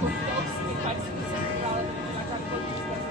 Kotowski, tak sobie zagrała na kartoniczkę.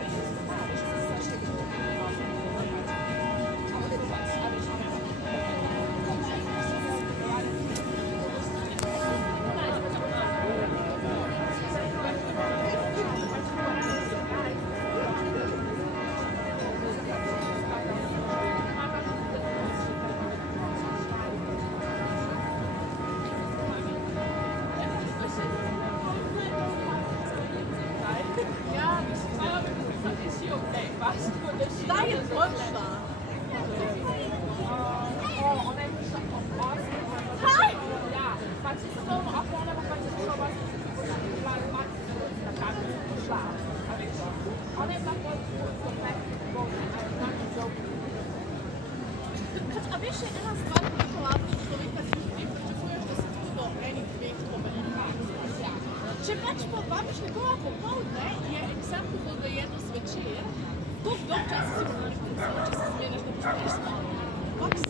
Daje odda. Hi! Ja, falls es so auch vorne noch falls es so was A wiesz, jak raz dwa czekolady, że człowieka z nich nie potrzebujesz do sytuacji any big Чи бачиш, бабиш не була поповне, є екземпл, коли є до звечір, тут до часу зміниш, чи зміниш, не почнеш спати.